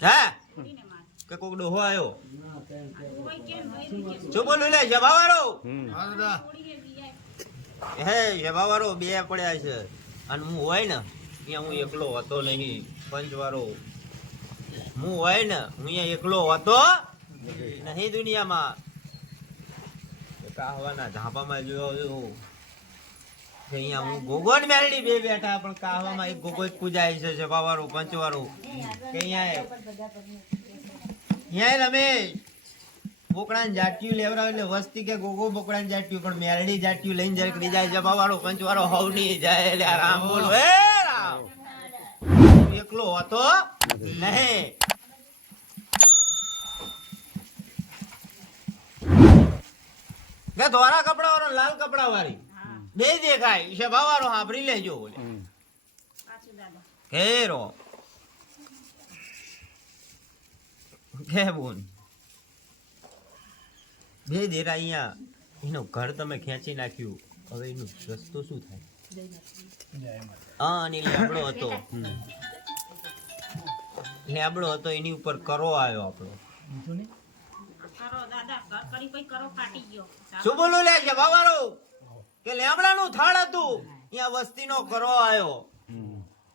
હે કે કોક ડોહો આવ્યો શું બોલું લે જવાવાળો હે જવાવાળો બે પડ્યા છે અને હું હોય ને ત્યાં હું એકલો હતો નહીં પંચવાળો હું હોય ને હું અહીંયા એકલો હતો નહીં દુનિયામાં કાહવાના ધાબામાં જોયો કે અહીંયા હું ગોગોન મેરડી બે બેઠા પણ કાહવામાં એક ગોગો જ પૂજાય છે જવાવાળો પંચવાળો કે અહીંયા રમેશ બોકડાને જાટ્યું લેવડાવ એટલે વસ્તી કે ગોગો બોકડાને જાટ્યું પણ મેરડી જાટ્યું લઈને જરકડી જાય જવાવાળો પંચવાળો હવની જાય એટલે રામ બોલો હે રામ એકલો હતો નહીં કે ધોરા કપડા વાળો લાલ કપડા વાળી બે દેખાય સભા વાળો સાંભળી લેજો બોલે હેરો કે બોન બે દેરા અહીંયા એનું ઘર તમે ખેંચી નાખ્યું હવે એનું રસ્તો શું થાય હા અને લેબડો હતો એની ઉપર કરો આવ્યો આપણો શું બોલું લે છે બાવારો કે લેમડાનું થાળ હતું અહીંયા વસ્તીનો કરો આવ્યો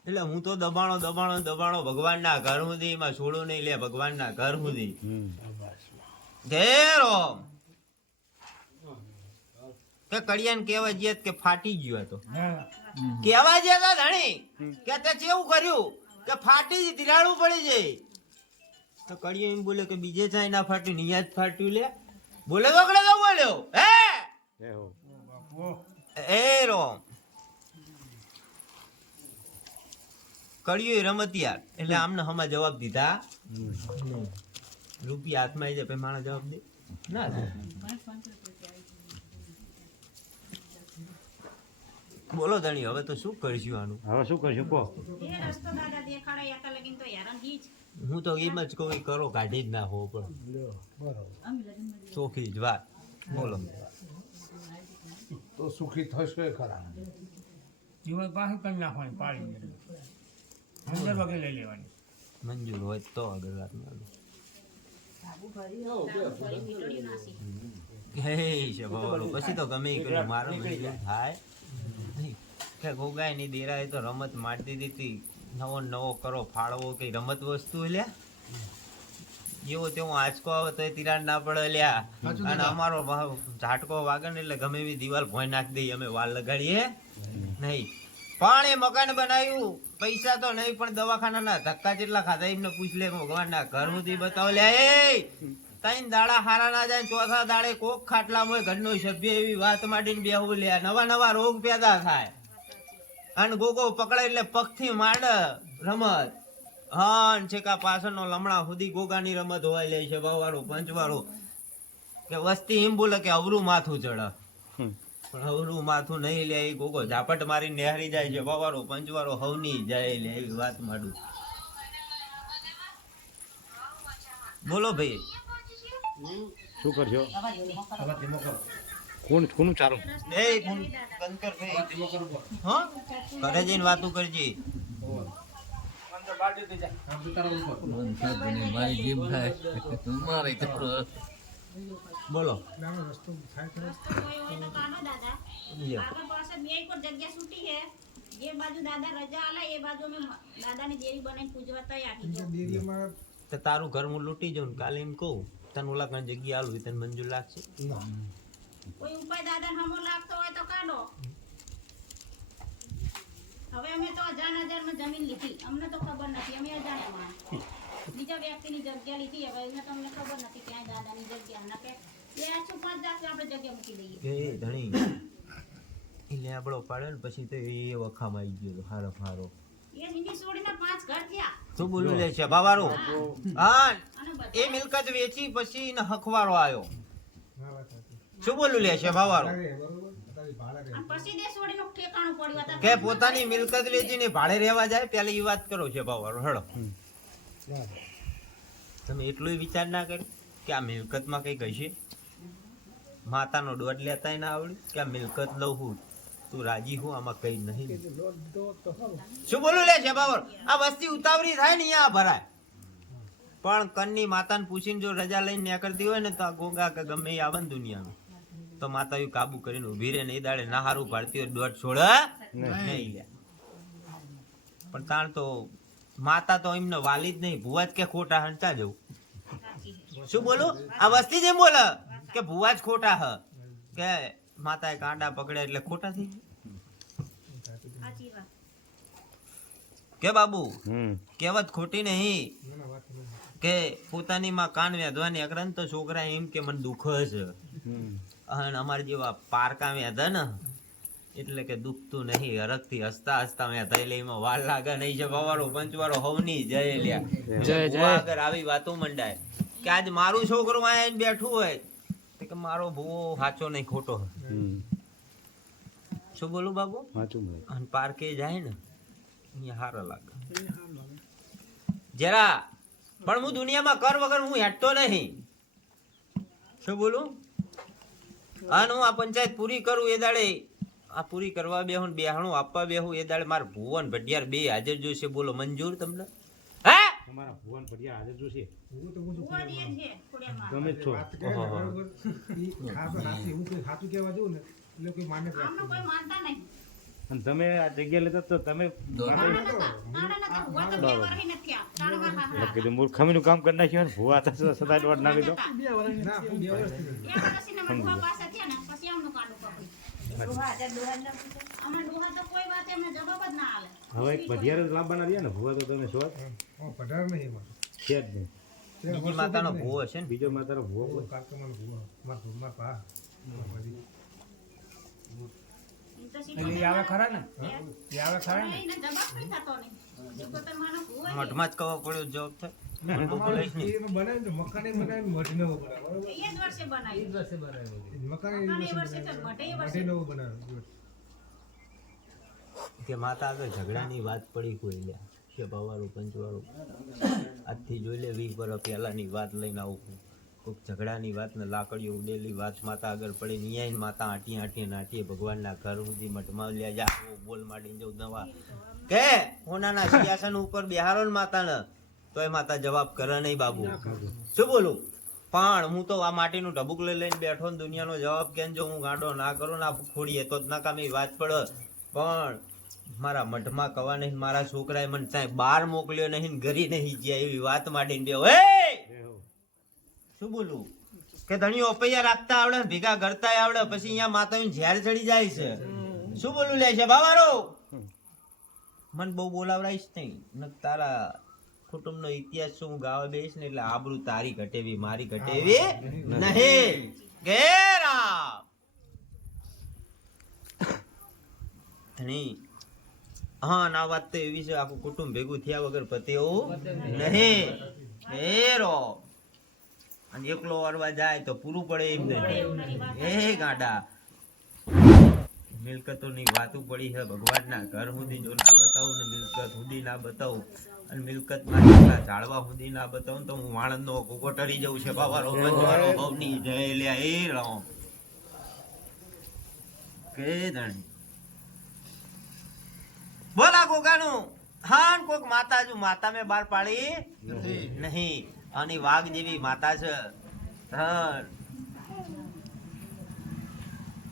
એટલે હું તો દબાણો ભગવાનના ઘર સુધી એમાં છોડું નહીં લે ભગવાનના ઘર સુધી ઘેરો કે કડિયાને કેવા જઈએ કે ફાટી ગયો હતો કેવા જતા ધણી કે તે કેવું કર્યું કે ફાટી તિરાડું પડી જાય તો કડિયો એમ બોલે કે બીજે ચાય ના ફાટ્યું નિયા જ ફાટ્યું લે બોલે તો કડે તો બોલ્યો હે રો કડિયો રમતિયાર એટલે આમને હમા જવાબ દીધા રૂપિયા હાથમાં આવી જાય માણસ જવાબ દે ના બોલો ધણી હવે તો શું કરીશું આનું હવે શું કરશું કહો હું તો એમ જ કહું કરો કાઢી જ ના હો પણ ચોખ્ખી જ વાત બોલો તો સુખી થશે ખરા જીવન પાછું કરી નાખવાની પાડી મંજૂર વગેરે લઈ લેવાની મંજૂર હોય તો આગળ વાત મારું પછી તો ગમે કર્યું મારો મંજૂર થાય કે ગોગાય ની દેરાએ તો રમત મારતી દીધી નવો કરો ફાળવો કઈ રમત વસ્તુ લ્યા એવો તેવો આંચકો આવે તો તિરાડ ના પડે લ્યા અને અમારો ઝાટકો વાગે ને એટલે ગમે એવી દિવાલ ભોય નાખી દઈએ અમે વાલ લગાડીએ નહીં પણ એ મકાન બનાવ્યું પૈસા તો નહીં પણ દવાખાના ધક્કા જેટલા ખાધા એમને પૂછ લે ભગવાન ના ઘર સુધી બતાવ લ્યા ત્રણ દાડા હારા ના જાય ચોથા દાડે કોક ખાટલા હોય ઘરનો સભ્ય એવી વાત માંડીને બેહવું લ્યા નવા રોગ પેદા થાય અને ગોગો પકડાય એટલે પગથી માંડ રમત હા છેકા પાછળનો લમણા સુધી ગોગાની રમત હોય લે છે બાવાળો પંચવાળો કે વસ્તી એમ બોલે કે અવરું માથું ચડે પણ અવરું માથું નહીં લે એ ગોગો ઝાપટ મારી નેહરી જાય છે બાવાળો પંચવાળો હવની જાય લે એવી વાત માંડું બોલો ભાઈ શું કરશો કોનું ચારું એ કંકર ભાઈ હા ઘરે જઈને વાતું કરજી બોલો તારું ઘર હું લૂટી જાઉં કાલે એમ કહું તને ઓલા કણ જગ્યા આલું તને મંજૂર લાગશે કોઈ ઉપાય દાદા હમો લાગતો હોય તો કાઢો હવે અમે તો અજાણ જમીન લીધી અમને તો ખબર નથી અમે અજાણ્યા બીજા વ્યક્તિની જગ્યા લીધી હવે એને તો અમને ખબર નથી ક્યાંય દાદાની જગ્યા ના કે એ આ છુપાત જાશે આપણે જગ્યા મૂકી દઈએ કે ધણી એટલે આપણો પાડે ને પછી તો એ વખામાં આવી ગયો હારો હારો એ નિની છોડીને 5 ઘર થયા શું બોલું લે છે બાવારો હા એ મિલકત વેચી પછી ને હખવારો આવ્યો શું બોલું લે છે બાવારો પછી દે છોડીને ઠેકાણું પડ્યું હતા કે પોતાની મિલકત વેચીને ભાડે રહેવા જાય પેલી એ વાત કરો છે બાવારો હેડો તમે એટલું વિચાર ના કર્યો કે આ મિલકતમાં કઈ કહીશે માતાનો દોડ લેતાય ના આવડ્યું કે આ મિલકત લઉં હું તું રાજી હું આમાં કઈ નહીં શું બોલું લે છે બાબર આ વસ્તી ઉતાવળી થાય ને અહીંયા ભરાય પણ કનની માતાને પૂછીને જો રજા લઈને નીકળતી હોય ને તો આ ગોગા કે ગમે એ આવે ને દુનિયામાં તો માતા એવું કાબુ કરીને ઉભી રહે ને એ દાડે ના હારું પાડતી હોય દોઢ છોડ નહીં લે. પણ તાણ તો માતા તો એમને વાલી જ નહીં, ભુવા જ કે ખોટા હંચા જવું. શું બોલું? આ વસ્તી જેમ બોલે કે ભુવા જ ખોટા હ, કે માતાએ કાંડા પકડ્યા એટલે ખોટા થઈ સાચી વાત. કે બાબુ હમ કહેવત ખોટી નહીં કે પોતાની માં કાન વેધવાની અકરન તો છોકરા એમ કે મને દુઃખ છે, હમ અને અમારા જેવા પારકા વેધા ને એટલે કે દુખતું નહીં, હરખથી હસતા હસતા વેધા એટલે એમાં વાર લાગે નહીં. છે ભવારો પંચવારો હવની જય લ્યા જય આગળ આવી વાતો મંડાય કે આજ મારું છોકરું આવીને બેઠું હોય તો કે મારો ભૂવો સાચો નહીં ખોટો. હમ શું બોલું બાબુ? સાચું ભાઈ. અને પાર્કે જાય ને અહીંયા હારો લાગે જરા. પણ હું દુનિયામાં કર વગર હું હેઠતો નહીં. શું બોલું? અને હું આ પંચાયત પૂરી કરું એ દાડે આ પૂરી કરવા બેહું ને બેહાણું આપવા બેહું એ દાડે મારે ભુવન ભડિયાર બે હાજર જોઈશે. બોલો મંજૂર તમને? હે તમારા ભુવન પડિયા હાજર જોશે. ભૂવા દે છે ખોડિયારમાં. ગમે જ છો. આમનો કોઈ માનતા નહીં. અને તમે આ જગ્યા લેતા તો તમે તાણે નતા ભૂવા તો 2 વર્ષ નથી થયા. તાણે મારા હાહરા. કીધું મૂર્ખામીનું કામ કરી નાખ્યું ને ભુવા તો સદા દોડ નાખી દો. એ વર્ષથી ને ભૂવા પાસે થયા ને પછી આમનું કાંડું પકડ્યું. આમાં ડોહા તો કોઈ વાત એમને જવાબ જ ના આલે. હવે એક ભડિયાર જ લાવવાના રહ્યા ને ભુવા તો તમે છો છે જ નહીં. બીજી માતાનો ભૂવો હશે ને. બીજો માતાનો ભુવો કોઈ. ઈ તો એટલે એ આવે ખરા ને? એ આવે ખરા ને? એને જવાબ નહીં થતો નહીં. સિકોતર માનો ભૂવો છે. મઠમાં જ કવા પડ્યો જવાબ થાય. મને બહુ બોલાઈશ નહીં. એ જ વર્ષે બનાવ્યું. મકાન એ વર્ષે છે, મઢે એ વર્ષે. કે માતા આગળ ઝઘડાની વાત પડી કોઈ લ્યા કે ભવારું પંચવાળું આજથી જોઈ લે 20 વર્ષ પહેલાની વાત લઈને આવું કોઈક ઝઘડાની વાત ને લાકડીઓ ઉડેલી વાત માતા આગળ પડી ને અહીંયા માતા આંટી આંટી નાટીએ ભગવાનના ઘર સુધી મઠમાં લ્યા જા બોલ માંડીને જવું નવા કે હોનાના સિંહાસન ઉપર બેહારો ને માતાને તો એ માતા જવાબ કરે નહીં બાબુ. શું બોલું? પણ હું તો આ માટીનું ઢબુક લઈને બેઠો ને દુનિયાનો જવાબ કેમ જો હું ગાંડો ના કરું ના ખોડીએ તો જ નકામી વાત પડે. પણ મારા મઢમાં કવા નહીં, મારા છોકરાએ મને ત્યાં બહાર મોકલ્યો નહીં, ઘરી નહીં ગયા એવી વાત માંડીને બેહો. શું બોલું? કે ધણીઓ અપૈયા રાખતા આવડે, ભેગા કરતા આવડે, પછી અહીંયા માતાનું ઝેર ચડી જાય છે. શું બોલું લે છે બાવારો? મને બહુ બોલાવડાઈશ નહીં ને તારા કુટુંબનો ઇતિહાસ શું હું ગાવા બેસીશ ને એટલે આબરૂ તારી ઘટેવી મારી ઘટેવી નહીં. ઘેરા ધણી હા ના વાત તો એવી છે આખું કુટુંબ ભેગું થયા વગર પતે એવું નહીં. ઘેરો અને એકલો અરવા જાય તો પૂરું પડે એમ નહીં. એ ગાડા મિલકતોની વાતો પડી છે ભગવાનના ઘર સુધી જો ના બતાવું ને મિલકત સુધી ના બતાવું અને મિલકતમાં જેટલા ઝાડવા સુધી ના બતાવું તો હું વાણંદનો કોકો ટરી જવું છે. બાવારો પંચવારો ભવની જય લ્યા એ રામ કે ધણી બોલા ગોગાનું હા કોક માતા જો માતા મેં બાર પાડી નહીં અને વાઘ જેવી માતા છે.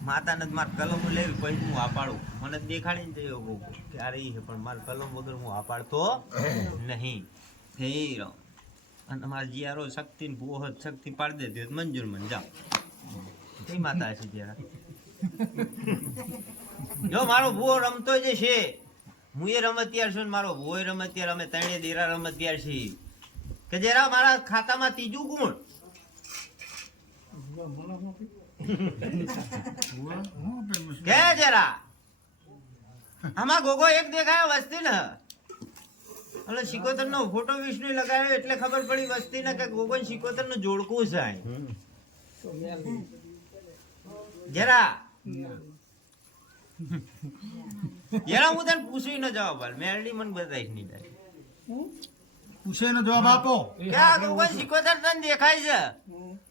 માતા ને મારે કલમ લેવી પછી હું આપાડું મને દેખાડીને જયો ક્યારે છે પણ મારે કલમ વગર હું આપાડતો નહીં. અને મારા જીયારો શક્તિ ને ભૂવો શક્તિ પાડી દે મંજૂર મને જાઓ. કઈ માતા છે જરા જો મારો ભૂવો રમતો જ છે, હું એ રમતિયાર છું ને મારો ભૂવો રમતિયાર, અમે ત્રણે દેરા રમતિયાર છીએ. કે જરા મારા ખાતામાં ત્રીજું ગુણ કે જરા આમાં ગોગો એક દેખાયો વસ્તી ને એટલે શિકોતર નો ફોટો વિષ્ણુ લગાવ્યો એટલે ખબર પડી વસ્તી ને કે ગોગો શિકોતર નું જોડકું છે. જરા જરા હું તને પૂછ્યું ન જવાબ હાલ મેરડી મને બતાવીશ નહીં થાય પૂછે ને જવાબ આપો. કે આ ગોગો શિકોતર તને દેખાય છે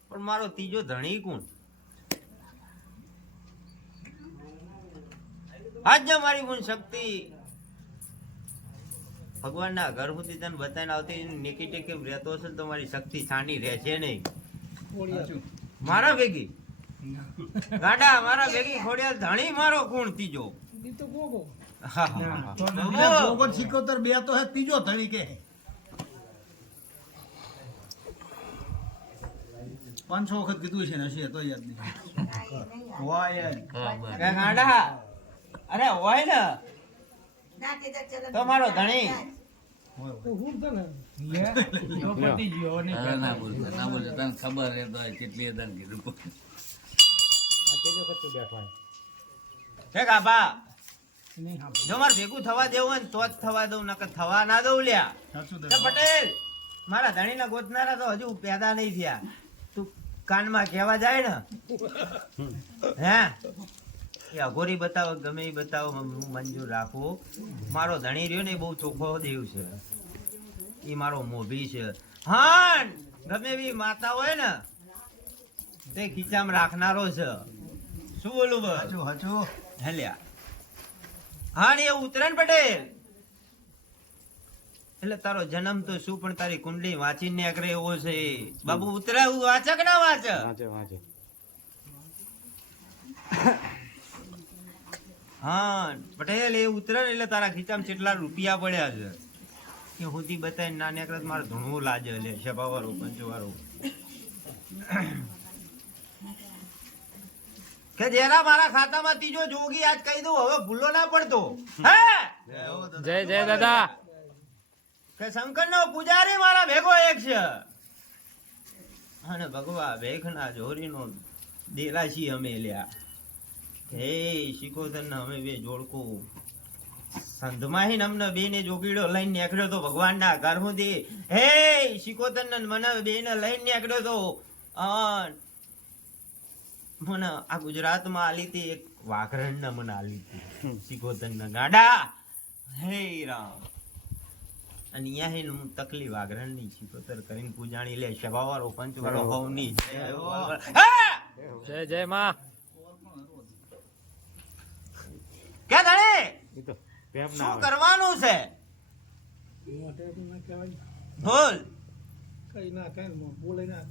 પણ મારો ત્રીજો ધણી કોણ? આજ મારી ગુણ શક્તિ ભગવાનના ઘર સુધી તને બતાવીને આવતી નેગેટિવ રહેતો હશે ને તમારી શક્તિ છાની રહેશે નહીં મારા ભેગી ગાડા મારા ભેગી ખોડિયા ધણી મારો ગુણ ત્રીજો હા, હા, હા. તો બીજા જોગર સિકોતર બે તો હે, ત્રીજો ધણી કે 500 વખત કીધું છે ને હશે તો યાદ નહીં હોય યાર. કે ગાડા અરે હોય ને તમારો ધણી હોય. તો પતી ગયો હવે નહીં ના ના બોલતા ના બોલતા તને ખબર હે તો કેટલી અદન કીધું આ તેજો કચ્ચું બેઠવાય હે ગાભા નહીં સાંભળ્યું. જો મારે ભેગું થવા દેવું હોય ને તો જ થવા દઉં નકર થવા ના દઉં લ્યા સાચું તો દે. પટેલ મારા ધણીના ગોતનારા તો હજુ પેદા નહીં થયા તું કાનમાં કહેવા જાય ને હે એ અઘોરી બતાવો ગમે એ બતાવો હું મંજૂર રાખું મારો ધણી રહ્યો ને એ બહુ ચોખ્ખો દેવ છે એ મારો મોભી છે હા ગમે એવી માતા હોય ને તે ખીચામાં રાખનારો છે શું બોલું બસ સાચું સાચું. હેલ્યા હા ને એ ઉત્તરાયણ પટેલ એટલે તારો જન્મ તો શું પણ તારી કુંડલી વાંચીને નીકળે એવો છે બાબુ ઉતરાય વાંચે કે ના વાંચે વાંચે વાંચે હા પટેલ એ ઉતરાયણ એટલે તારા ખીચામાં કેટલા રૂપિયા પડ્યા છે કે હુંથી બતાવીને ના નીકળે તો મારે ધૂણવું લાજે લે સભાવાળો પંચવાળો કે જેરા મારા ખાતામાં ત્રીજો જોગી આજ કહી દઉં હવે ભૂલો ના પડતો હે જય જય દાદા કે શંકર નો પૂજારી મારા ભેગો એક છે અને ભગવા ભેખના જોરીનો દેરાશી અમે લ્યા હે શિકોતર ને અમે બે જોડકું સંધમાં અમને બે ને જોગીડો લઈને નીકળ્યો તો ભગવાનના ઘર સુધી હે શિકોતર ને મને બે ને લઈને નીકળ્યો તો મને આ ગુજરાતમાં આલી હતી એક વાઘરણ ને મને આલી હતી શિકોતર ને ગાડા હે રામ અને અહીંયા હે ને હું તકલી વાઘરણ ની શિકોતર કરીને પૂજાણી લે સભાવાળો પંચવાળો હોવની જય જય માં કે ધણે એ તો પેમ ના શું આવે કરવાનું છે બોલ કઈ ના કઈ બોલે ના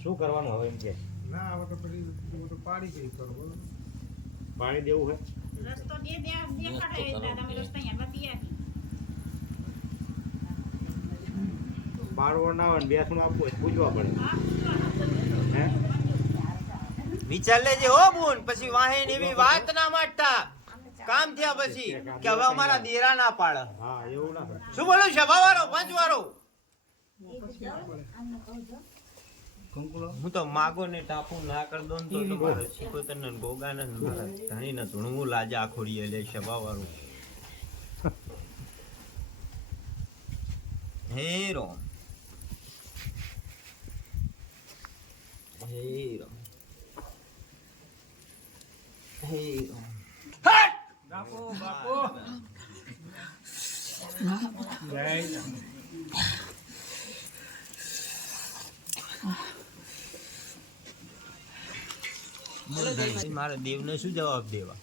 શું કરવાનું હવે એમ કે ના આવે તો પછી હું તો પાડી ગઈ કરો બોલો. પાણી દેવું હે રસ્તો દેખાડે દાદા અમે રસ્તા અહીંયા બતી આપી પાડવો ના હોય ને બેસણું આપવું હોય તો પૂજવા પડે હે વિચાર લેજે હો બોન પછી વાહે એવી વાત ના માંડતા કામ થયા પછી કે હવે અમારા દેરા ના પાડે હા એવું ના થાય શું બોલું સભાવાળો પંચવાળો હું તો માગો ને ટાપુ ના કર દો ને તો તમારે શિકોતર ને ગોગા ને મારા ધણી ને ધૂણવું લાજા આખોડી લે સભાવાળો હે રામ હે રામ હે રામ બાપુ બાપુ મારા દેવને શું જવાબ દેવા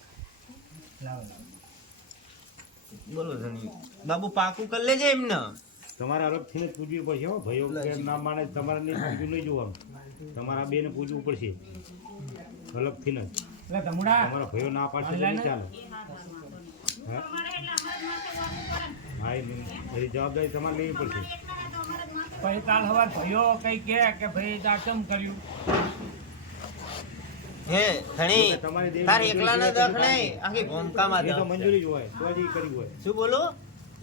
લાવો બોલો ધણી બાબુ પાકું કરી લેજે એમને તમારે અલગથી જ પૂજવી પડશે હો ભાઈઓ કેમ ના માને તમારે નહીં પૂજવું નહીં જોવાનું તમારા બેને પૂજવું પડશે અલગથી જ એટલે ધમુડા તમારા ભાઈઓ ના પાડશે તો નહીં ચાલે હે અમારે એટલે અમારા જ માથે વાગવું પડે ને. હા એ જવાબદારી તમારે લેવી પડશે પછી કાલ સવાર ભાઈઓ કઈ કે ભાઈ આ કેમ કર્યું હે ધણી તમારી દેવી તાર એકલાના દખ નહીં આખી ભૂમકામાં એ તો દખ છે. મંજૂરી જ હોય તો જ ઈ કર્યું હોય શું બોલો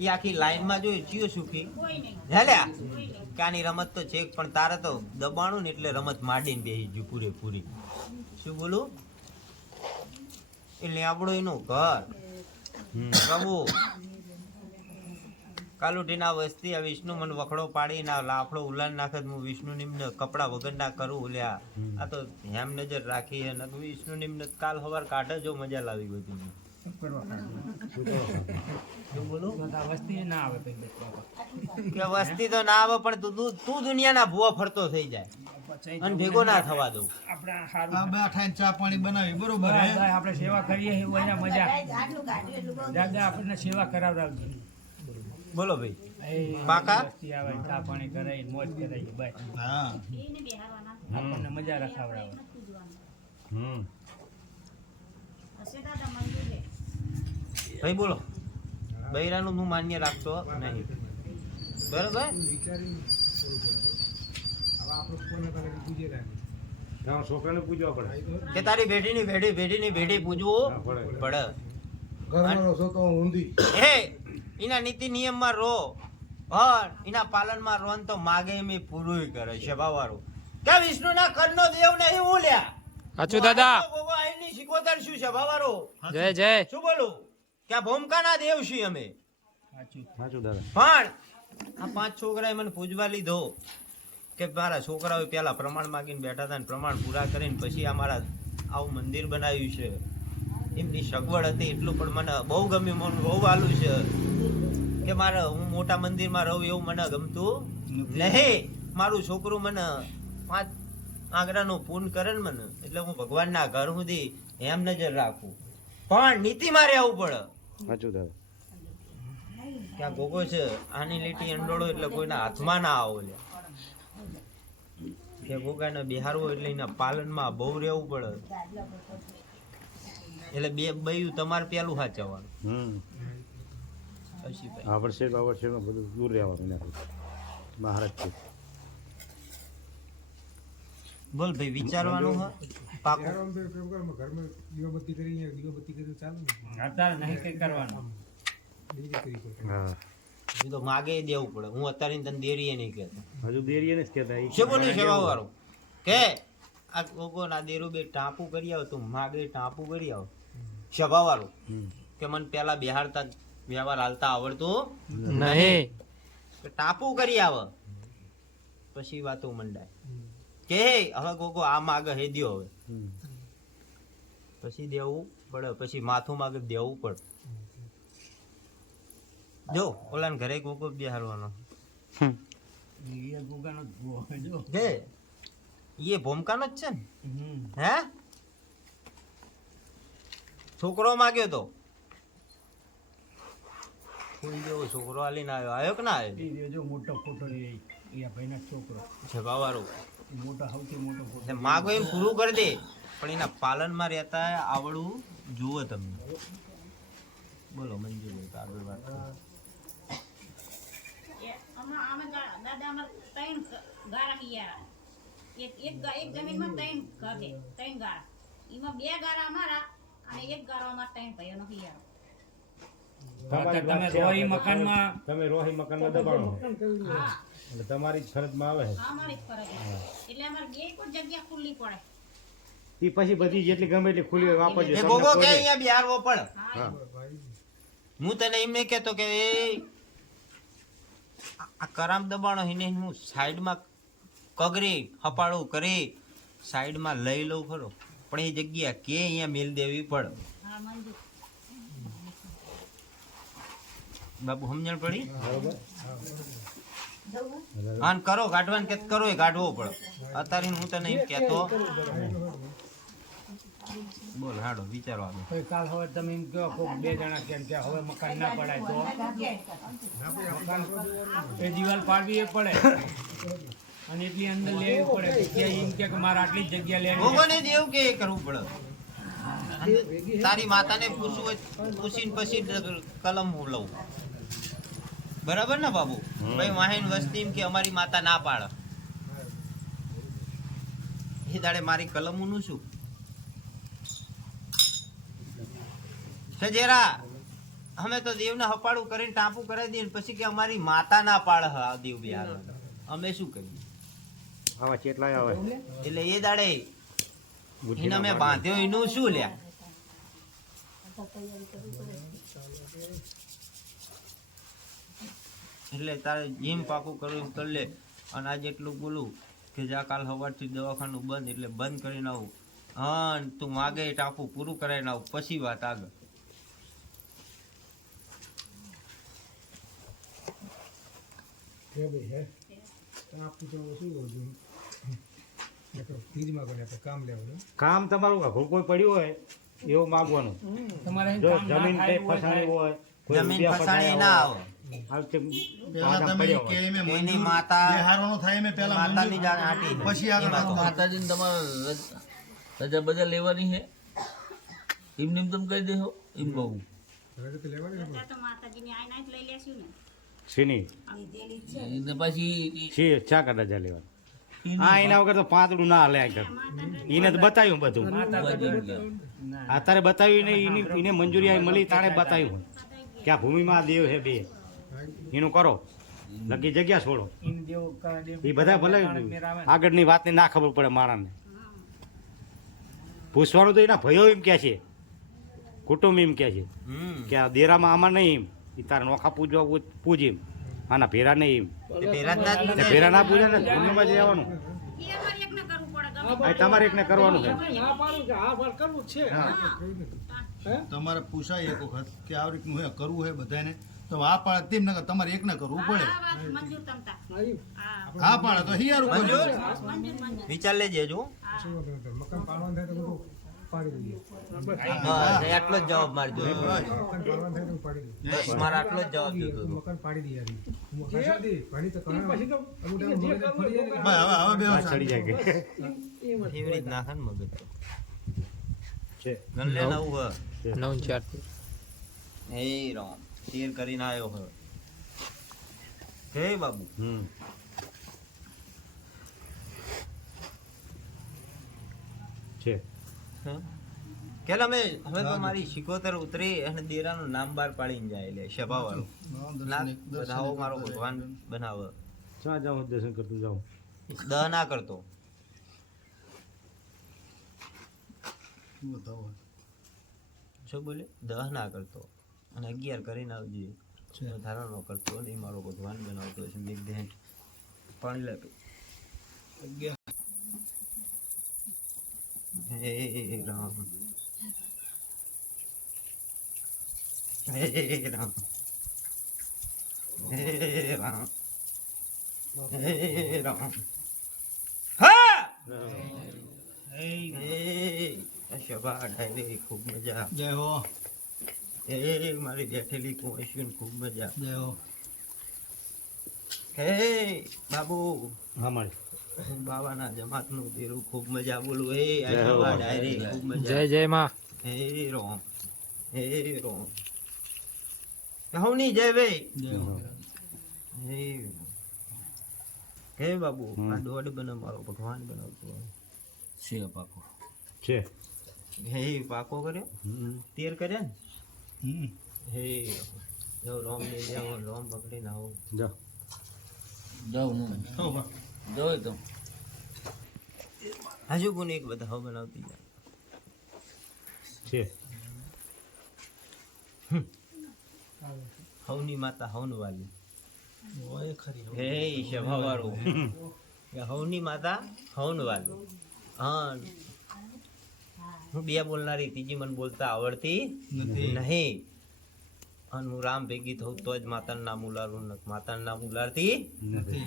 એ આખી લાઈનમાં જોઈ ચિયો સુખી કોઈ નહીં હેલ્યા કે આની રમત તો છે પણ તારે તો દબાણું ને એટલે રમત માંડીને બેસી ગયું પૂરેપૂરી શું બોલું એટલે આપણું એનું ઘર પ્રભુ કાલુટીના વસ્તી આ વિષ્ણુ મને વખડો પાડી ના લાફડો ઉલાન નાખે તો હું વિષ્ણુ નિમ્ન કપડા વગર ના કરું ઓલ્યા આ તો હેમ નજર રાખી હે નક વિષ્ણુ નિમ્ન કાલ સવાર કાઢે જો મજા લાવી બધી શું બોલું તો આ વસ્તી ના આવે કઈ કે વસ્તી તો ના આવે પણ તું દુનિયાના ભૂવા ફરતો થઈ જાય અને ભેગો ના થવા દઉં આપણે આ સારું બેઠાઈને ચા પાણી બનાવી બરોબર હે આપણે સેવા કરીએ એવું અહીંયા મજા દાદા આપણને સેવા કરાવડાવજો બોલો ભાઈ એ પાકા? વસ્તી આવે ને ચા પાણી કરાવી મોજ કરાવી બસ હા એને બેહારવાના આપણને મજા રખાવડાવે એને પૂજવાનું હમ હશે દાદા મંજૂર છે ભાઈ બોલો બૈરાનું હું માન્ય રાખતો નહીં બરોબર તમારા છોકરાને પૂજવા પડે કે તારી બેટીની ભેટી પૂજવું હા, પડે. પડે ઘરનો છોકરો ઊંધી હે એના નીતિ નિયમમાં રહો હા એના પાલનમાં રહો ને તો માગે એમ એ પૂરું કરે છે બાવારું કે વિષ્ણુના કરનો દેવ નહીં હું લ્યા સાચું દાદા ગોગો આઈની શીખોતર શું છે બાવારો જય જય શું બોલું કે આ ભૂમકાના દેવ છીએ અમે સાચું સાચું દાદા પણ આ 5 છોકરાએ મને પૂજવા લીધો કે મારા છોકરાઓ પેલા પ્રમાણ માગીને બેઠા હતા ને પ્રમાણ પૂરા કરીને પછી અમારા આવું મંદિર બનાવ્યું છે એમની સગવડ હતી એટલું પણ મને બહુ ગમ્યું મને બહુ વાલું છે કે મારે હું મોટા મંદિરમાં રહું એવું મને ગમતું નહીં મારું છોકરું મને 5 આંગળાનું પૂર્ણ કરે ને મને એટલે હું ભગવાનના ઘર સુધી એમ નજર રાખું પણ નીતિમાં રહેવું પડે સાચું દાદા ત્યાં ગોગો છે આની લીટી અંડોળો એટલે કોઈના હાથમાં ના આવો લે કે ગોગાને બિહારવો એટલે એના પાલનમાં બહુ રહેવું પડે એટલે બે બયું તમારે પેલું સાચવવાનું હમ અશીભાઈ આ વર્ષે બધું દૂર રહેવાનું એનાથી મહારાજ છે બોલ ભાઈ વિચારવાનું હ પાકો ઘરમાં દીવાબત્તી કરી દીવાબત્તી કરી ચાલે ને અત્યારે નહીં કઈ કરવાનું બીજી કરી પડે હા એ તો માગે દેવું પડે હું અત્યારે તને દેરીએ નહીં કહેતો હજુ દેરીએ ને જ કહેતા છે બોલી સેવા વાળો કે આ ગોગો ના દેરું બે ટાંપુ કરી આવ તું માગે ટાંપુ કરી આવ સભા વાળો કે મને પેલા બિહારતા વ્યવહાર હાલતા આવડતું નહીં કે ટાપુ કરી આવ પછી વાતો મંડાય કે હે હવે ગોગો આ માગે હે દ્યો હવે પછી દેવું પડે પછી માથું માગે દેવું પડે જો ઓલાને ઘરે ગોગો બિહારવાનો એ ગોગાનો જ ભૂવો જો કે એ ભૂમકાનો જ છે ને હમ હે છોકરો માગ્યો તો ફૂલ જેવો છોકરો આલીને આવ્યો કે ના આવ્યો એ રહ્યો જો મોટો ફોટો એ ભાઈના છોકરો છે બાવારો એ મોટો સૌથી મોટો ફોટો માગો એમ પૂરું કરી દે પણ એના પાલનમાં રહેતા આવડવું જુઓ તમને બોલો મંજૂર આગળ વાત કરો. દાદા અમારે 3 ગારા હિયારા એક જમીનમાં 3 ઘર છે 3 ગારા એમાં 2 ગારા અમારા અને 1 ગારો અમારા 3 ભાઈઓનો હિયારો તમે રોહી મકાનમાં તમે રોહી મકાનમાં દબાણો હા એટલે તમારી જ ફરજમાં આવે હા, અમારી જ ફરજ છે. એટલે અમારે બે કોઈ જગ્યા ખુલ્લી પડે એ પછી બધી જેટલી ગમે એટલી ખુલ્લી હોય વાપરજો એ તમને ગોગો કે કોઈ નહીં. અહીંયા બિહારવો પડે હા હા. હું તને એમ નહીં કહેતો કે એ આ કરામ દબાણો એને હું સાઈડમાં કગરી હપાળું કરી સાઈડમાં લઈ લઉં ખરો પણ એ જગ્યા કે અહીંયા મેલ દેવી પડે હા મંજૂર બાબુ સમજણ પડી બરોબર હા ને કરો કાઢવાનું કે કરો એ કાઢવો પડે અત્યારે હું તને એમ કહેતો બોલ હાડો વિચારો આગળ કોઈ કાલ હવે તમે એમ કહો કોક 2 જણા કેમ કે હવે મકાન ના પડાય તો મકાન એ દિવાલ પાડવી એ પડે અને એટલી અંદર લેવી પડે કે એમ કે મારે આટલી જ જગ્યા લેવાની છે. ભગવાને જ એવું કે એ કરવું પડે અને તારી માતાને પૂછવું હોય પૂછીને પછી કલમ હું લઉં બરાબર ને બાબુ ભાઈ વાહીન વસ્તી એમ કે અમારી માતા ના પાડે એ દાડે મારી કલમનું શું સજેરા અમે તો દેવને હપાડું કરીને ટાંપુ કરાવી દઈએ ને પછી કે અમારી માતા ના પાડે આ દેવ બિહાર અમે શું કરીએ આવા ચેટલા આવે એટલે એ દાડે એને મેં બાંધ્યો એનું શું લ્યા એટલે તારે જેમ પાકું કરવું એમ કરી લે અને આજે એટલું બોલું કે જા કાલ સવારથી દવાખાનું બંધ એટલે બંધ કરીને આવું હા ને તું માગે એ ટાંકું પૂરું કરાવીને આવું પછી વાત આગળ કે ભાઈ હે આપતું તો શું કહું છું ફ્રીજમાં કરીને આપણે કામ લેવાનું કામ તમારું ઘર કોઈ પડ્યું હોય એવું માગવાનું તમારે અહીં જો કામ ના જમીન થાય કઈ હોય ફસાણી હોય કોઈ જમીન રૂપિયા ફસાણી ફસાયા ના હોય, આવે આ વખતે પહેલા તમે પડ્યો કે હોય. એમે એની મંજૂર માતા બેહારવાનું થાય એમે પહેલા માતાની મંજૂર, જાણ આટી છે. પછી આગળ એ વાતો. વાત. માતાજીને તમારે રજા બજા લેવાની છે એમને એમ તમે કહી દેશો એમ કહું રજા તો માતાજીની આઈને જ લઈ લેશું ને શેની એને પછી છે ચા કાઢા જા લેવાનું હા એના વગર તો પાંતડું ના હાલે આગળ એને તો બતાવ્યું બધું અત્યારે બતાવ્યું નહીં એને મંજૂરી આવી મળી તાણે બતાવ્યું કે આ ભૂમિમાં દેવ છે બે એનું કરો નક્કી જગ્યા છોડો એ બધા ભલે આગળની વાતને ના ખબર પડે માણસને પૂછવાનું તો એના ભયો એમ કહે છે કુટુંબ એમ કહે છે હમ કે આ દેરામાં આમાં નહીં એમ એ તારા નોખા પૂજવા પૂજ એમ આના ભેરા નહીં તે પેલા જ ના જ એમ લીધા. ભેરા ના પૂજે ને ભૂમિમાં જ રહેવાનું એ અમારે એકને કરવું પડે ગમે આ તમારે એકને કરવાનું છે ના પાડું કે હા પણ કરવું જ છે તમારે પૂછાય એક વખત કે આ રીતનું હે કરવું હે બધાને તો આ પાડે તેમ નકર તમારે એકને કરવું પડે. આ વાત મંજૂર તમતા હા હા પાડે તો હિયારું મંજૂર? કરવું. મંજૂર વિચાર લેજે જો શું વાંધો નથી. મકાન પાડવાનું થાય તો બધું પાડી દઈએ બસ આટલો જ જવાબ મારજો મકાન પાડવાનું થાય તો હું પાડી દઈએ બસ મારે આટલો જ જવાબ જોતો હતો. મકાન પાડી દઈએ યાર. હું મકાન છોડી દઈએ. પાણી તો કરાવે. અમુક ટાઈમે મગજ ફરી જાય ને. ભાઈ હવે બે આ ચડી જાય કે એવી રીત નાખે ને મગજ તો. છે ગણલે નવું હ. 9 4 હે રામ શેર કરીને આવ્યો હ. હે બાબુ છે હં? કેલા અમે હવે તો મારી શિકોતર ઉતરી અને દેરાનું નામ બાર પાડીને જાય એટલે સભાવાળું ના બનાવો મારો ભગવાન બનાવો ચા જાઉં દર્શન કરતું જાઉં દહ ના કરતો બતાવો. શું બોલે દહ ના કરતો અને 11 કરીને આવજે વધારો ન કરતો નહીં મારો ભગવાન બનાવતો છે મેઘ દેહ પાણી લાગે હે રામ હે રામ હે રામ હે રામ હા હે શબા ડાયરે ખૂબ મજા જય હો હે મારી બેઠેલી કુંવરશ્રીને ખૂબ મજા જય હો. હે બાબુ હા મળી બાબાના જમાતનું દેરું ખૂબ મજા બોલું હે આ જય હો. શબા ડાયરે ખૂબ જય મજા જય માં હે રોમ હે રોમ હવની જય ભાઈ જય હો. હે હે બાબુ હમ. આ દોડ બને મારો ભગવાન બનાવતો છે પાકો છે હે પાકો કર્યો તેર કર્યા ને હમ. હે જો રોમ લઈ જાઓ રોમ પકડીને આવો જાઓ જાઉં હું હો બા. જોઈ તો હજુ કોને એક બધા હવ બનાવતી જાય છે હવની માતા હવનું વાલી હોય ખરી હો. હે સભાવાળું હવની માતા હવનું વાલી હા હું બે બોલનારી ત્રીજી મને બોલતા આવડતી નહીં અને હું રામ ભેગી થઉં તો જ માતાનું નામ ઉલારું માતાનું નામ ઉલારતી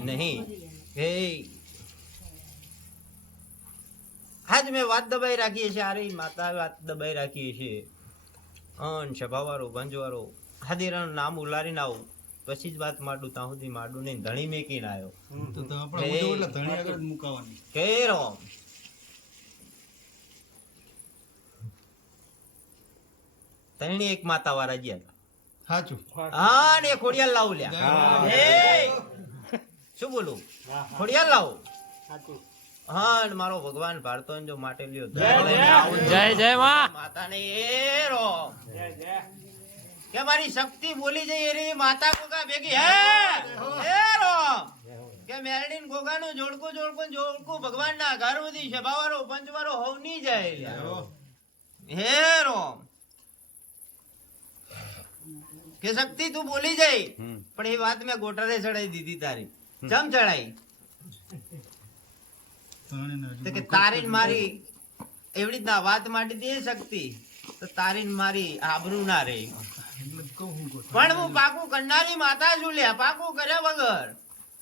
નહીં હે આજ મેં વાત દબાઈ રાખી છે અરે માતા વાત દબાઈ રાખી છે અન સભાવાળો ગંજવાળો હાદીરાનું નામ ઉલારીને આવું પછી જ વાત માંડું ત્યાં સુધી માંડું નહીં ધણી મેકીને આવ્યો તો તો આપણે ઉઠો એટલે ધણી આગળ જ મુકાવાની. કે રોમ તણી એક માતા વાળા ગયા સાચું. હા ને ખોડિયાલ લાવું લ્યા હે શું બોલું ખોડિયાલ લાવું હા ને મારો ભગવાન ભારતો જો માટે લ્યો જય જય માં માતાને એ રો કે મારી શક્તિ બોલી જઈ રે માતા કોકા ભેગી હે એ રો કે મેરડીન ગોગાનું જોડકું ભગવાનના ઘર સુધી સભાવાળો પંચવાળો હોવ નહીં જાય લ્યા. હે રો કે શક્તિ તું બોલી જઈ પણ એ વાત મેં ગોટરે ચડાઈ દીધી તારી ચમ ચડાઈ ધણીને હજુ તો કે તારી ને મારી એવી રીતના વાત માંડી દે શક્તિ તો તારી ને મારી આબરૂ ના રહે એટલે જ કહું હું ગોઠવું. પણ હું પાકું કરનારી માતા છું લ્યા પાકું કર્યા વગર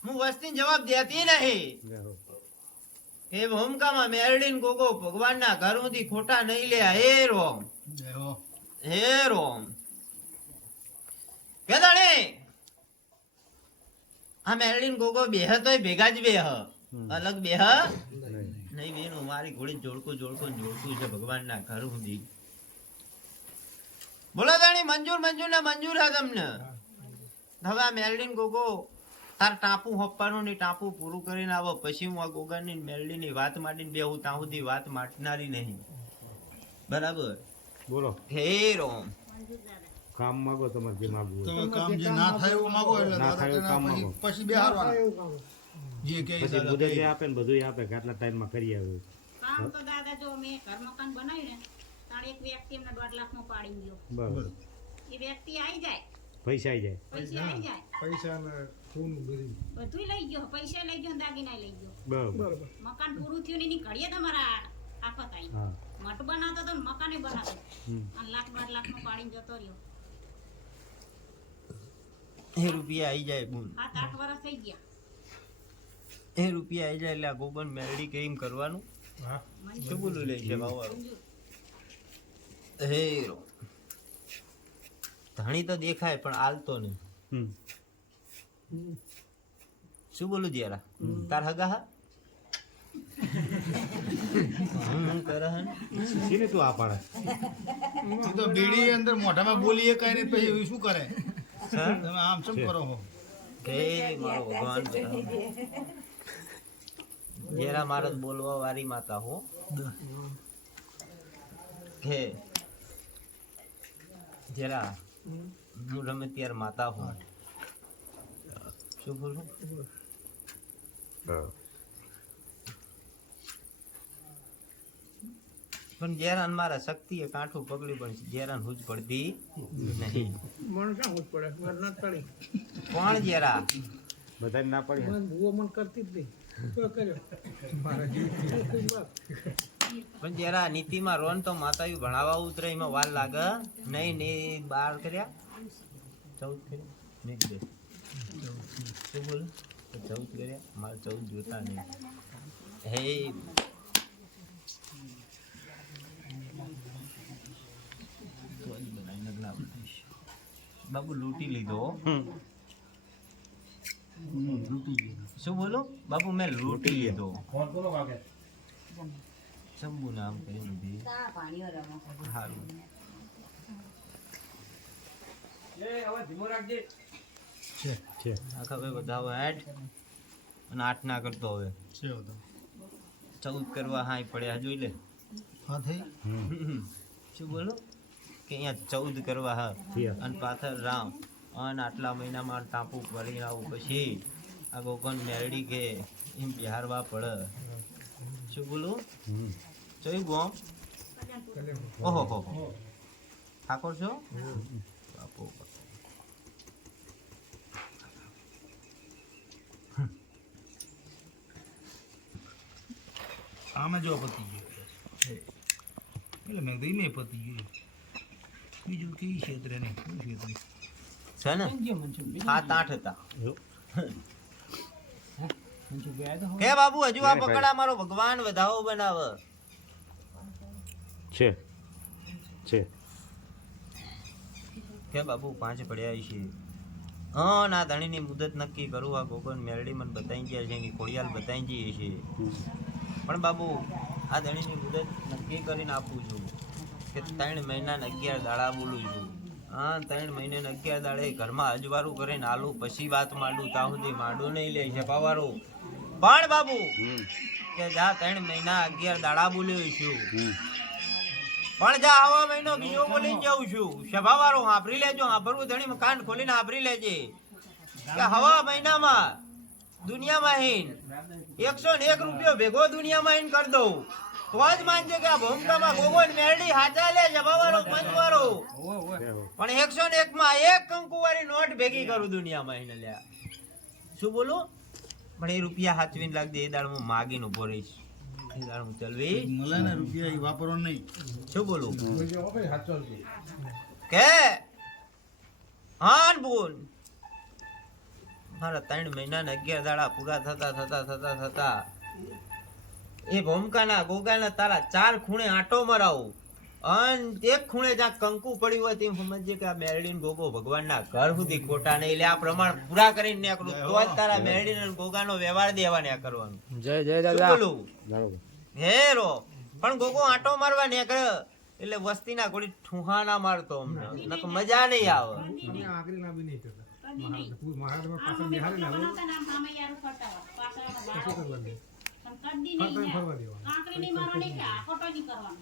હું વસ્તી જવાબ દેતી નહીં હે ભૂમકામાં મેરડીન ગોગો ભગવાનના ઘર સુધી ખોટા નહીં લ્યા હે રોમ જય હો. હે રોમ કે ધણી આ મેરડીન ગોગો બેહ તોય ભેગા જ બેહ, અલગ બેહ નહીં બેનું. મારી ઘોડી જોડકું છે ભગવાનના ઘર સુધી. બોલો તાણી મંજૂર ને મંજૂર હા તમને. હવે આ મેરડીન ગોગો તાર ટાપુ હોપવાનું ની ટાપુ પૂરું કરીને આવો પછી હું આ ગોગાની મેરડીની વાત માંડીને બેહું ત્યાં સુધી વાત માંડનારી નહીં. બરાબર. બોલો હે રોમ. કામ માંગો તમારે જે માંગવું હોય. તમે કામ જે ના થાય એવું માગો એટલે ના થાય એવું દાદા કામ પછી માગો. પછી બેહારવાના એવું કામ જે કે પછી મુદત જે આપે ને બધું આપે કે આટલા ટાઈમમાં કરી આવે. કામ તો દાદા જો મેં ઘર મકાન બનાવ્યું ને તારે એક વ્યક્તિ એમને 1.5 લાખનું પાડી ગયો. બરાબર. એ વ્યક્તિ આવી જાય, પૈસા આવી જાય. પૈસા આવી જાય, પૈસા ને સોનું બધું બધું લઈ ગયો, પૈસા લઈ ગયો, દાગીના લઈ ગયો. બરાબર. બરાબર. મકાન પૂરું થયું ને એની ઘડીએ તમારા આફત આવી. હા. મઠ બનાવતો તો મકાને બનાવતો હમ. અને 1.5 લાખનું પાડીને જતો રહ્યો. એ રૂપિયા આવી જાય બોલ. 7-8 વર્ષ થઈ ગયા. એ રૂપિયા આવી જાય એટલે આ ગોગન મેરડી કેમ કરવાનું? હા શું બોલું લે છે બાવા? હે રો. ધણી તો દેખાય પણ આલતો નહીં. હમ. શું બોલું જરા? તાર હગા હા? હું કરે હન? શીને તું આ પાડે? એ તો બીડી અંદર મોઢામાં બોલીએ કઈ નહીં પછી એ શું કરે? હા? તમે આમ શું કરો છો? હે મારો ભગવાન બધા. જરા મારે બોલવા વાળી માતા હો. હે જરા હું રમે ત્યારે માતા હું. શું બોલું? પણ જેરાન મારા શક્તિએ કાંઠું પકડ્યું પણ જેરાન હુજ પડતી નહીં. મને ક્યાં હોત પડે મને ના તળી કોણ જેરા? બધાને ના પડી. મને ભૂવો મને કરતી જ નહીં તો કર્યો મારા જેવી વાત પણ જેરા નીતિમાં રોન તો માતાયું ભણાવવા ઉતરે એમાં વાર લાગે નહીં ને 12 કર્યા 14 કર્યા નહીં દે. શું બોલું? 14 કર્યા મારે 14 જોતા નહીં. હે બાબુ લૂંટી લીધો. શું બોલું બાપુ? મેં લૂંટી લીધો. શંભુ નામ કરી લીધી. સારું. છે. આખા ભાઈ બધા હવે 8 અને 8 ના કરતો હવે છે તો 14 કરવા હાય પડ્યા જોઈ લે. હા થઈ શું બોલો કે અહીંયા 14 કરવા હા થયા. અને પાછળ રામ અને આટલા મહિનામાં ટાપુ ભરી આવું પછી આ ગોકન મેરડી કે એમ બિહારવા પડે. શું બોલું? હમ. જોયું ગોમ? ઓહો હો ઠાકોર છો બાપુ? આમે જો પતી ગયો એટલે મેં કીધું ઈમે પતી ગયું બીજું કઈ ક્ષેત્રે નહીં કોઈ ક્ષેત્રે છે ને 7-8 હતા. કે બાબુ હજુ આ પકડા મારો ભગવાન વધાવો બનાવે છે. છે. કે બાબુ 5 પડ્યા છે. હા ના ધણીની મુદત નક્કી કરું. આ ગોગન મેરડી મને બતાવી ગયા છે એની ખોડિયાલ બતાવી જઈએ છે. પણ બાબુ આ ધણીની મુદત નક્કી કરીને આપું છું કે 3 મહિના ને 11 દાડા બોલું છું. હા 3 મહિને ને 11 દાડે ઘરમાં અજવારું કરીને આલું પછી વાત માંડું ત્યાં સુધી માંડું નહીં લે છે પાવારું. પણ બાબુ કે જા 3 મહિના 11 દાડા બોલ્યો છું પણ જા હવા મહિનો બીજો બોલીને જાઉં છું. સભાવાળો સાંભળી લેજો. સાંભળવું ધણી કાન ખોલીને સાંભળી લેજે કે હવા મહિનામાં દુનિયામાં હીન 101 રૂપિયો ભેગો દુનિયામાં હીન કરી દઉં તો જ માનજે કે આ ભૂમકામાં ગોગોન મેરડી હાચા લે સભાવાળો પંચવાળો. પણ 101 માં એક કંકુવાળી નોટ ભેગી કરું દુનિયામાં હીન લ્યા. શું બોલું? પણ એ રૂપિયા હાચવીને લાગજે. એ દાડ હું માગીને ઉભો રહીશ. એ દાડ હું ચલવી મળે ને રૂપિયા એ વાપરવા નહીં. શું બોલું? સાચો કે હાન બોલ મારા 3 મહિના ને 11 દાડા પૂરા થતા એ ભૂમકાના ગોગાના તારા 4 ખૂણે આંટો મરાવું અન એક ખૂણે જ્યાં કંકુ પડ્યું હોય તેમ સમજજે કે આ મેરડી ને ગોગો ભગવાનના ઘર સુધી ખોટા નહીં. એટલે આ પ્રમાણ પૂરા કરીને નીકળું તો જ તારા મેરડી ને ગોગાનો વ્યવહાર દેવા ન્યા કરવાનું. જય જય શું દાદા બોલું? હે રો પણ ગોગો આંટો મારવા નીકળે એટલે વસ્તીના ઘોડી ઠુહા ના મારતો અમને નકર મજા નહીં આવે. અમે આગળ ના બી નહીં કરતા કદી નહીં. મહારાજમાં આમ પાછળ અમે બિહારી રોટલા લાવો બનાવતા ને આમ સામે યારું ફરતા હોય. પાછળના શું બાળકો. કરવા દે પણ કદી નહીં ફરતા ન્યા. ફરવા દેવાનું કાંકરી નહીં મારવાની કે આખોટો નહીં કરવાનો.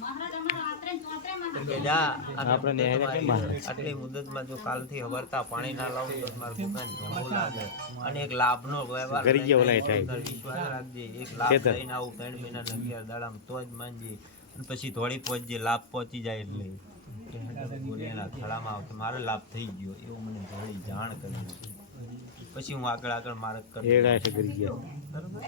મહારાજ અમારા આત્રે ને ચોતરે માં કે જા આપણે ન્યાય ને કેમ મારે? આટલી મુદતમાં જો કાલથી હવારતા પાણી ના લાવું તો મારું દુકાન ધોવું લાગે. અને એક લાભનો વ્યવહાર કરી ગયા ઓલા લઈને થાય. અંદર વિશ્વાસ રાખજે. એક લાભ ચેતન. લઈને આવું 3 મહિના 11 દાડામાં તો જ માનજે. અને પછી થોડી પહોંચજે લાભ પહોંચી જાય એટલે બોલ્યાના થડામાં આવતો મારે લાભ થઈ ગયો એવું મને થોડી જાણ કરી. પછી હું આગળ મારે કરું. એડા છે કરી ગયા. બરોબર?